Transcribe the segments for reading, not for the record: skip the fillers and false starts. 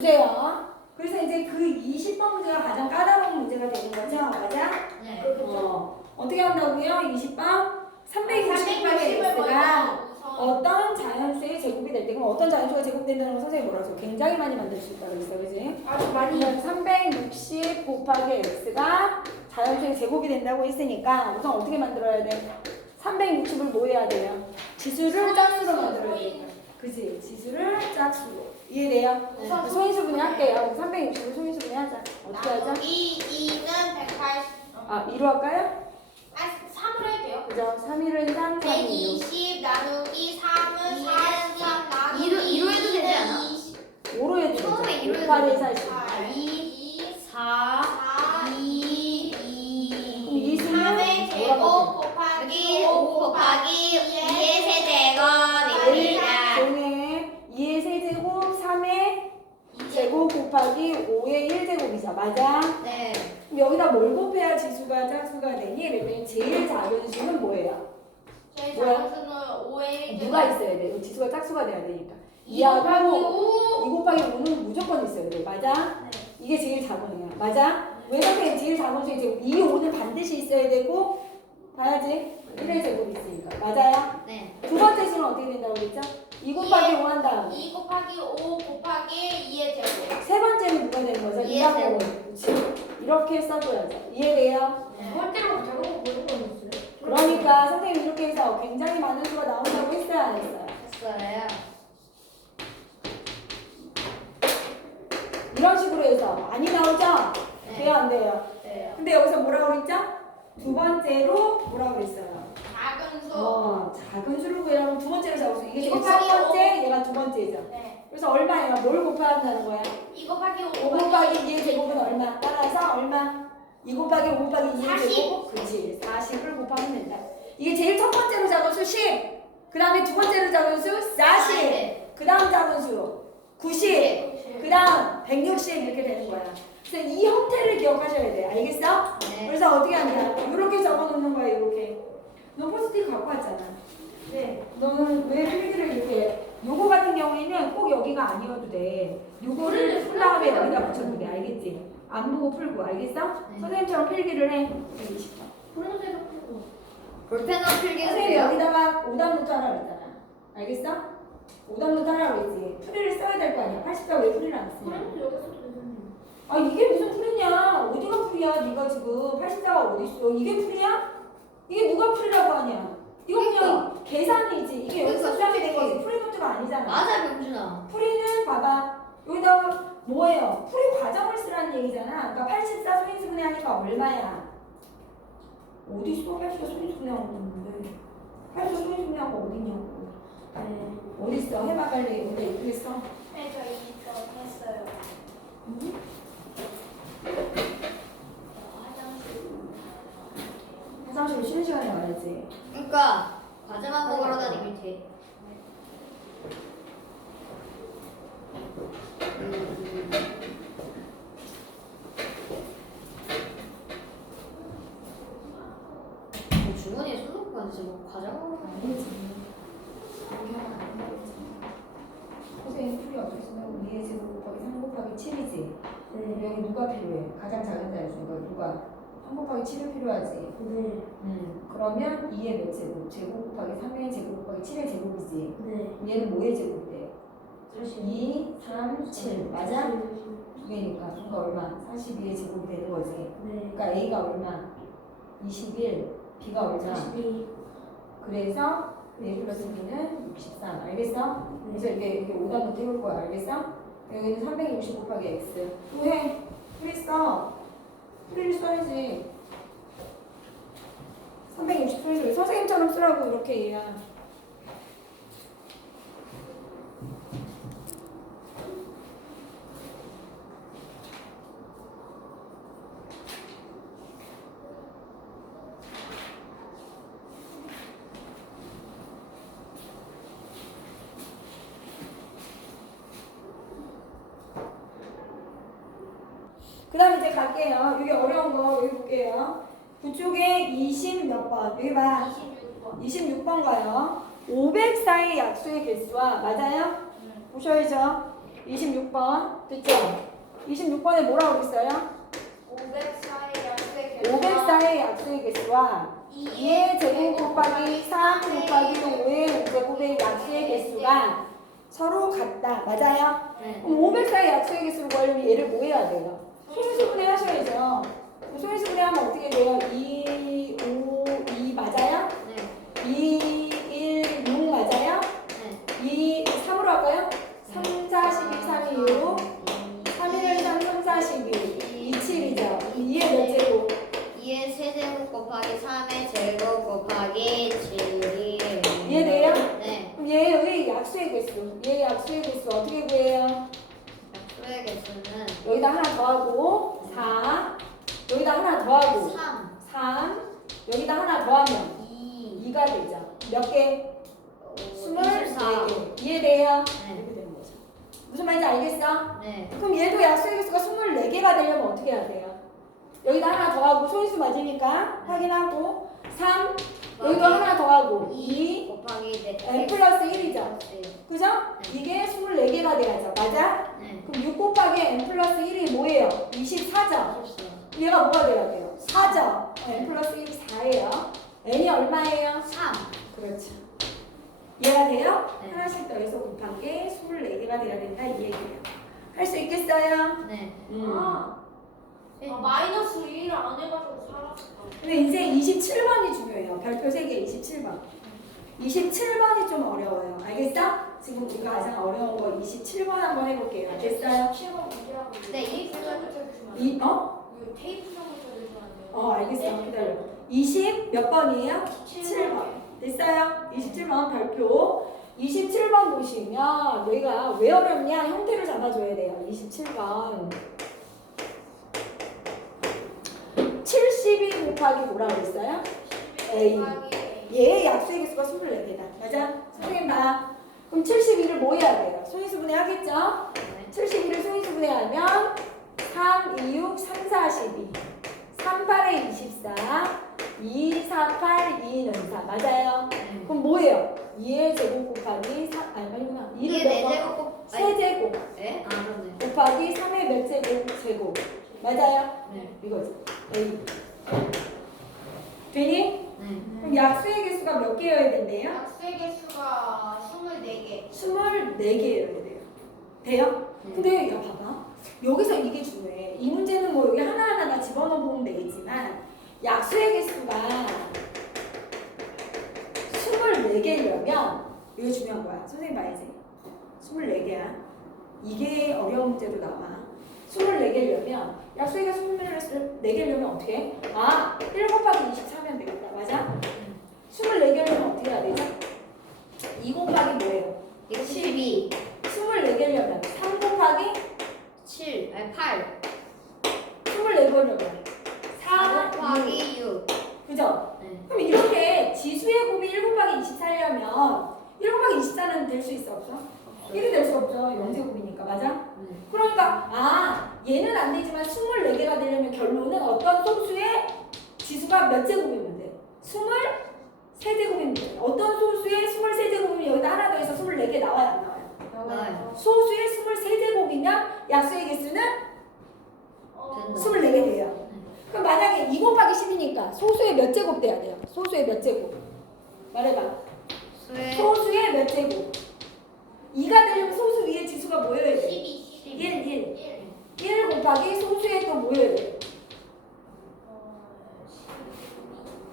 문제요. 그래서 이제 그 20번 문제가 가장 까다로운 문제가 되는 거죠. 맞아? 네. 어떻게 한다고요? 20번? 360의 x가 어떤 자연수의 제곱이 될 때, 그럼 어떤 자연수가 제곱된다는 걸 선생님이 뭐라고 했어? 굉장히 많이 만들 수 있다고 했어. 그지? 아주 많이. 360 곱하기 x가 자연수의 제곱이 된다고 했으니까 우선 어떻게 만들어야 돼? 360을 뭐 해야 돼요? 지수를 짝수로 만들어야 돼요. 그지? 지수를 짝수로. 이해돼요? 네. 소인수분해 할게요. 360을 소인수분해 하자. 어떻게 하자? 나누기 2는 180. 아, 2로 할까요? 아, 3으로 해도 돼요. 그죠? 3, 1은 3, 3, 2. 120 나누기 3은 43 나누기 이로 해도 되지 않아? 5로 해도 되죠. 처음에 이로 해도 8에 되죠. 40. 2, 4, 2, 2. 이 수는 3의 제곱 곱하기 5 곱하기 2의 세제곱입니다. 종에 2의 세제곱, 3의 제곱 곱하기 5의 1제곱이죠. 맞아? 네. 그럼 여기다 뭘 곱해야 지수가 짝수가 되니? 그랬더니 제일 작은 수는 뭐예요? 제일 뭐야? 작은 수는 5의 1 누가 있어야 돼? 이 지수가 짝수가 돼야 되니까. 2 곱하기 2하고 5. 2 곱하기 5는 무조건 있어야 돼. 맞아? 네. 이게 제일 작은 애야. 맞아? 왜 선생님 제일 작은 수에 제곱? 2, 5는 반드시 있어야 되고 봐야지. 1의 제곱이 있으니까. 맞아요? 네. 두 번째 수는 어떻게 된다고 그랬죠? 2 곱하기 5 한 다음에 2 곱하기 5 곱하기 2의 제곱. 세 번째는 누가 되는 거죠? 2의 2하고 제곱. 5. 그렇지. 이렇게 써줘야죠. 이해돼요? 네. 번째로 작은 거 모르고 있어요. 그러니까 선생님 이렇게 해서 굉장히 많은 수가 나온다고 했어요? 안 했어요? 했어요. 이런 식으로 해서 많이 나오죠? 네. 돼요? 안 돼요? 네. 근데 여기서 뭐라고 그랬죠? 두 번째로 뭐라고 그랬어요? 작은 수. 작은 수를 구하라면 두 번째로 잡을 수. 이게 지금 첫 곱하기 번째, 얘가 두 번째죠. 네. 그래서 얼마예요? 뭘 곱해야 한다는 거야? 2 곱하기 5 5 곱하기 2의 제곱은 얼마? 따라서 얼마? 2 곱하기 5 곱하기 2의 40. 제곱? 그렇지. 40을 곱하면 된다. 이게 제일 첫 번째로 작은 수 10. 그 다음에 두 번째로 작은 수 40. 그 다음 작은 수 90. 그 다음 160 이렇게 되는 거야. 그래서 이 형태를 기억하셔야 돼. 알겠어? 네. 그래서 어떻게 하냐? 이렇게 적어놓는 거야. 이렇게. 너 포스트잇 갖고 왔잖아. 네. 너는 왜 필기를 이렇게? 요거 같은 경우에는 꼭 여기가 아니어도 돼. 요거를 풀 다음에 여기다 붙여도 돼. 알겠지? 안 보고 풀고. 알겠어? 네. 선생님처럼 필기를 해. 120번. 분홍색으로 풀고. 볼펜으로 필기도 선생님 돼요? 여기다가 오답노트 하라 그랬잖아. 알겠어? 오답노트 하라 그랬지. 풀이를 써야 될 거 아니야. 80가 왜 풀이를 안 쓰냐? 분홍색 여기 써도 되는데. 아 이게 무슨 풀이냐? 어디가 풀이야? 네가 지금 80자가 어디 있어? 이게 풀이야? 이게 누가 풀이라고 하냐? 이거 그냥 계산이지. 이게 여기서 그러니까 수학이 된 거지. 솔직히. 풀이 문제가 아니잖아. 맞아, 병준아. 풀이는 봐봐. 여기다가 뭐예요? 풀이 과정을 쓰라는 얘기잖아. 그러니까 84 소인수분해 하니까 얼마야? 어디 있어? 84 소인수분해 하는 건데. 84 소인수분해 한 거 어디냐고. 네. 어디 있어? 해봐 빨리. 근데 이렇게 써. 네, 저 이거 했어요. 화장실 쉬는 시간에 와야지. 그러니까 과자만 먹으러 다니면 돼. 주머니에 손 놓고 앉지 뭐 과자 먹으러 다니. 아니지. 선생님 풀이 어떻게 쓰냐고 2의 제곱 곱하기 3 곱하기 7이지. 여기 누가 필요해? 가장 작은 자리 중에 누가? 3 곱하기 7이 필요하지. 네. 그러면 2의 몇 제곱? 제곱 곱하기 3의 제곱 곱하기 7의 제곱이지. 네. 얘는 뭐의 제곱이에요? 2, 3, 7 맞아? 두 개니까 그러니까 얼마? 42의 제곱이 되는 거지. 네. 그러니까 A가 얼마? 21, B가 얼마? 42. 그래서 A 플러스 B는 63 알겠어? 그래서 이렇게 오답노트 해볼 거야 알겠어? 여기는 360 곱하기 X 또 해. 풀이 써. 풀이를 써야지. 360 풀이를 선생님처럼 쓰라고 이렇게 얘야. 그 다음에 이제 갈게요. 이게 어려운 거 여기 볼게요. 그쪽에 20 몇 번? 여기 봐. 26번. 26번 가요. 504의 약수의 개수와 맞아요? 보셔야죠. 26번. 됐죠? 26번에 뭐라고 그랬어요? 504의 504의 약수의 개수와 2의 제곱 곱하기 3 곱하기 5의 제곱의 약수의 개수가 서로 같다. 맞아요? 네. 그럼 504의 약수의 개수를 구하려면 얘를 뭐 해야 돼요? 소인수분해 하셔야죠. 소인수분해 하면 어떻게 돼요? 2, 5, 2 맞아요? 네. 2, 1, 6 맞아요? 네. 2, 3으로 할까요? 3, 4, 12, 3, 2, 6 3, 1, 3, 3, 4, 12 2, 7이죠. 2의 몇 제곱? 2의 세제곱 곱하기 3의 제곱 곱하기 7. 이해돼요? 네. 그럼 얘의 약수의 개수. 얘의 약수의 개수 어떻게 구해요? 약수의 개수는 여기다 하나 더하고 4 여기다 하나 더하고 3, 3 여기다 하나 더하면 2, 2가 되죠. 몇 개? 24. 24개. 이해돼요? 네. 이렇게 되는 거죠. 무슨 말인지 알겠어? 네. 그럼 얘도 약수의 개수가 24개가 되려면 어떻게 해야 돼요? 여기다 하나 더하고 소인수 맞으니까 확인하고 3 여기도 하나 더하고 2 곱하기 n 플러스 1이죠. 그죠? 이게 24개가 돼야죠. 맞아? 네. 그럼 6 곱하기 n 플러스 1이 뭐예요? 24죠? 얘가 뭐가 돼야 돼요? 4죠? n 플러스 1이 4예요. n이 얼마예요? 3. 그렇죠. 이해가 돼요? 네. 하나씩 더해서 곱한 게 24개가 돼야 된다 이 얘기예요. 할 수 있겠어요? 네. 마이너스 1을 안 해가지고 살았어. 근데 이제 27번이 중요해요. 별표 3개 27번. 27번이 좀 어려워요. 알겠어? 지금 우리가 가장 어려운 거 27번 한번 해볼게요. 됐어요? 7번 문제라고. 네, 이 이, 어? 이거 테이프 좀 붙여주시면 안 돼요? 알겠어. 기다려. 20 몇 번이에요? 7번. 됐어요? 27번 별표. 27번 보시면 여기가 왜 어렵냐? 형태를 잡아줘야 돼요. 27번. 72 곱하기 뭐라고 했어요? A. 얘의 약수의 개수가 24개다. 맞아? 선생님 봐. 그럼 72를 뭐 해야 돼요? 소인수분해 하겠죠? 72를 소인수분해 하면 3, 2, 6, 3, 4, 12 3, 8에 24 2, 4, 8, 2는 4 맞아요? 그럼 뭐예요? 2의 제곱 곱하기 3, 아니구나 2를 이게 몇 4제곱 번? 곱 세제곱 네? 아, 그렇네. 곱하기 3의 몇 제곱? 제곱 맞아요? 네. 이거죠. A. 되니? 네. 그럼 약수의 개수가 몇 개여야 된대요? 약수의 개수가 24개. 24개여야 돼요. 돼요? 근데 야 봐봐. 여기서 이게 중요해. 이 문제는 뭐 여기 하나하나 다 집어넣어 보면 되겠지만 약수의 개수가 24개려면 이게 중요한 거야. 선생님 봐야지. 24개야. 이게 어려운 문제도 나와. 24개려면 약수의 개수 24개려면 어떻게 해? 1 곱하기 24면 되겠다. 맞아? 24개려면 어떻게 해야 되지? 2 곱하기 뭐예요? 이거 12, 24개려면 3 곱하기 7, 아니 8, 24개려면 4 곱하기 6. 그죠? 네. 그럼 이렇게 지수의 곱이 1 곱하기 24려면 1 곱하기 24는 될 수 있어 없어? 1이 될 수 없죠. 0제곱이니까 맞아? 그러니까 얘는 안 되지만 24개가 되려면 결론은 어떤 소수의 지수가 몇 제곱이면 돼? 23제곱이면 돼. 어떤 소수의 23제곱이면 여기다 하나 더해서 24개 나와요 안 나와요? 나와요. 소수의 23제곱이면 약수의 개수는 된다. 24개 돼요. 그럼 만약에 2 곱하기 10이니까 소수의 몇 제곱 돼야 돼요? 소수의 몇 제곱? 말해봐. 수의 소수의 몇 제곱? 2가 되려면 소수 위에 지수가 뭐여야 돼? 12, 1 1 곱하기 소수에 또 뭐여야 돼?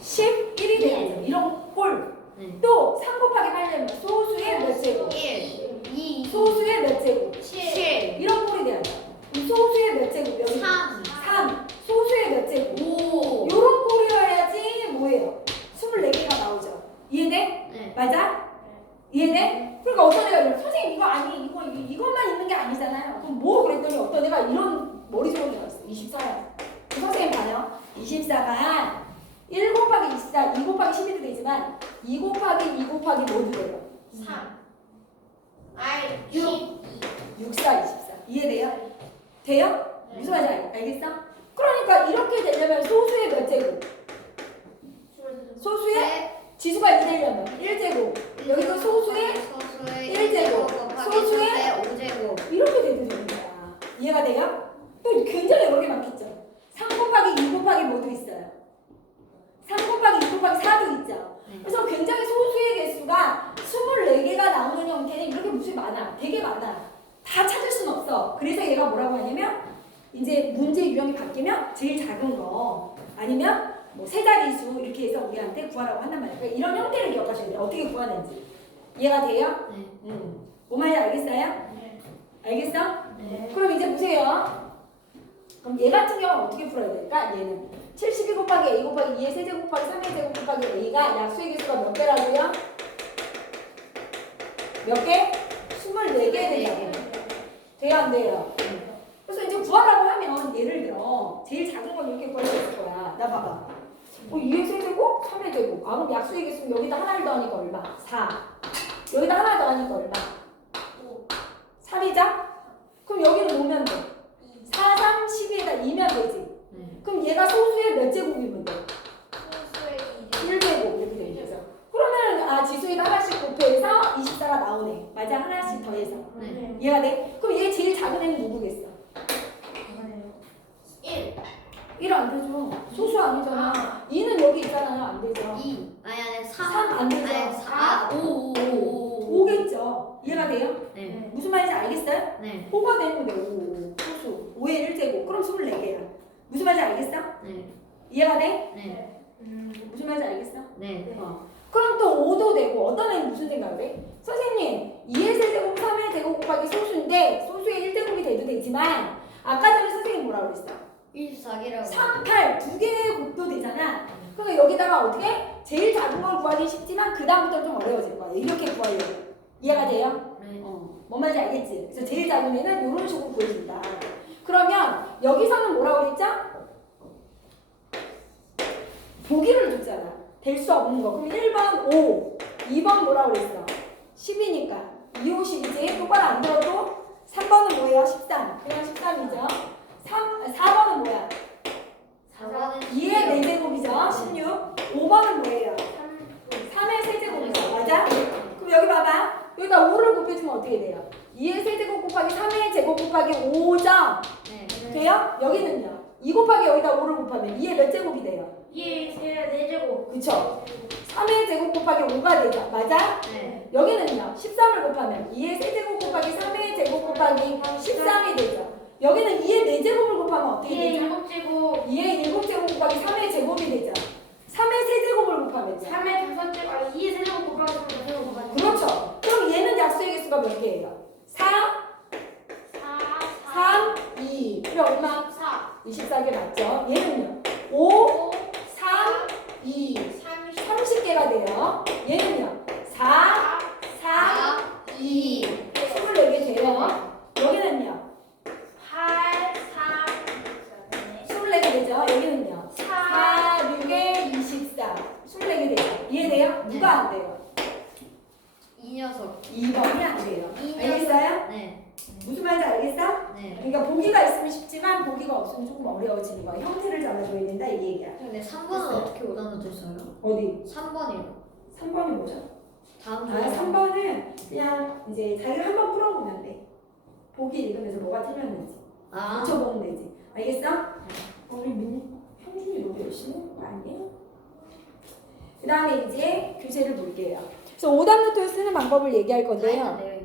11이 돼야죠. 이런 꼴. 네. 또 3 곱하기 8려면 소수의 몇 제곱? 1, 2, 소수의 몇 제곱? 7, 이런 꼴이 돼야죠. 그럼 소수의 몇 제곱? 여기 3, 3. 소수의 몇 제곱? 5. 요런 꼴이어야지 뭐예요? 24개가 나오죠. 이해돼? 네. 맞아? 이해돼? 그러니까 어떤 애가 이래 선생님 이거 아니 이것만 있는 게 아니잖아요. 그럼 뭐 그랬더니 어떤 애가 이런 머리 좋은 애가 있어. 24야. 그 선생님 봐요. 24가 1 곱하기 24, 2 곱하기 12도 되지만 2 곱하기 2 곱하기 뭐도 돼요? 3. 아이, 6. 6, 4, 24. 이해돼요? 돼요? 네. 무슨 말인지 알겠어? 그러니까 이렇게 되려면 소수의 몇 제곱? 소수의 지수가 2 되려면 1제곱. 여기도 소수의 1제곱. 소수의 5제곱. 이렇게 돼도 되는 거야. 이해가 돼요? 또 굉장히 여러 개 많겠죠. 3 곱하기 2 곱하기 뭐도 있어요. 3 곱하기 2 곱하기 4도 있죠. 그래서 굉장히 소수의 개수가 24개가 나오는 형태는 이렇게 무수히 많아. 되게 많아. 다 찾을 순 없어. 그래서 얘가 뭐라고 하냐면 이제 문제 유형이 바뀌면 제일 작은 거 아니면 뭐 세 자리수 이렇게 해서 우리한테 구하라고 한단 말이야. 그러니까 이런 형태를 기억하셔야 돼요. 어떻게 구하는지. 이해가 돼요? 네. 뭐 말인지 알겠어요? 네. 알겠어? 네. 그럼 이제 보세요. 그럼 얘 같은 경우는 어떻게 풀어야 될까? 얘는 72 곱하기 a 곱하기 2의 세제곱 곱하기 3의 제곱 곱하기 a가 약수의 개수가 몇 개라고요? 몇 개? 24개 되잖아요. 돼요 안 돼요? 그래서 이제 구하라고 하면 예를 들어 제일 작은 건 이렇게 구할 수 있을 거야. 나 봐봐. 2의 세제곱, 3의 제곱. 아 그럼 약수의 개수는 여기다 하나를 더하니까 얼마? 4. 여기다 하나 더하니까 얼마? 3이자? 그럼 여기는 오면 돼. 4, 3, 12에다 2면 되지. 그럼 얘가 소수의 몇 제곱이면 돼? 소수의 1제곱 이렇게 되는 거죠. 그러면 아 지수에다 하나씩 곱해서 24가 나오네. 맞아 하나씩 더해서. 네. 이해가 돼? 그럼 얘 제일 작은 애는 누구겠어? 1. 1 안 되죠. 소수 아니잖아. 2는 여기 있잖아요. 안 되죠. 2. 아니 3. 삼안 되죠. 아니 4. 5. 5겠죠. 이해가 돼요? 네. 무슨 말인지 알겠어요? 네. 5가 되면 돼. 5. 소수. 5의 1제곱. 그럼 24개야. 무슨 말인지 알겠어? 네. 이해가 돼? 네. 무슨 말인지 알겠어? 네. 그럼 또 5도 되고 어떤 애는 무슨 생각을 해? 선생님 2의 세제곱 3의 제곱 곱하기 소수인데 소수의 1제곱이 돼도 되지만 아까 전에 선생님 뭐라고 그랬어? 24개라고. 3, 8 두 개의 곱도 되잖아. 그러니까 여기다가 어떻게? 제일 작은 걸 구하기 쉽지만 그 다음부터는 좀 어려워질 거야. 이렇게 구하려고. 이해가 돼요? 네. 뭔 말인지 알겠지? 그래서 제일 작은 애는 이런 식으로 구해준다. 그러면 여기서는 뭐라고 그랬죠? 보기를 줬잖아. 될 수 없는 거. 그럼 1번 5, 2번 뭐라고 그랬어? 10이니까 2, 5, 10이지. 똑바로 안 들어도 3번은 뭐예요? 13. 그냥 13이죠. 4번은 뭐야? 4번은 2의 4제곱이죠. 16. 5번은 뭐예요? 3의 세제곱이죠. 맞아? 그럼 여기 봐봐. 여기다 5를 곱해주면 어떻게 돼요? 2의 세제곱 곱하기 3의 제곱 곱하기 5죠? 네. 돼요? 여기는요? 2 곱하기 여기다 5를 곱하면 2의 몇 제곱이 돼요? 2의 4제곱. 그쵸? 3의 제곱 곱하기 5가 되죠? 맞아? 네. 여기는요? 13을 곱하면 2의 세제곱 곱하기 3의 제곱 곱하기 13이 되죠? 여기는 2의 4제곱을 곱하면 어떻게 2의 되죠? 7제곱. 2의 7제곱 곱하기 3의 제곱이 되죠? 3의 세제곱을 곱하면요? 3의 5제곱. 2의 세제곱 곱하기 3의 제곱 곱하기. 그렇죠. 그럼 얘는 약수의 개수가 몇 개예요? 4, 3, 2. 그럼 얼마? 4. 24개 맞죠? 얘는요? 5, 3, 2. 30개가 돼요. 얘는요? 4, 3, 2. 24개 돼요. 여기는요? 8, 3, 24개 되죠? 여기는요? 4, 6에 24. 24개 돼요. 이해돼요? 네. 누가 안 돼요? 이 녀석. 2번이 안 돼요. 이 녀석. 알겠어요? 네. 무슨 말인지 알겠어? 네. 그러니까 보기가 있으면 쉽지만 보기가 없으면 조금 어려워지는 거야. 형태를 잡아줘야 된다 이 얘기야. 근데 3번은 어떻게 5단으로 됐어요? 어디? 3번이요. 3번이 뭐죠? 다음 아, 주. 3번은 그냥 이제 자기가 한번 풀어보면 돼. 보기 읽으면서 뭐가 틀렸는지 아. 맞춰보면 되지. 알겠어? 우리 형준이 너무 열심히 하는 거 아니에요? 그 다음에 이제 교재를 볼게요. 그래서 오답노트를 쓰는 방법을 얘기할 건데요. 네.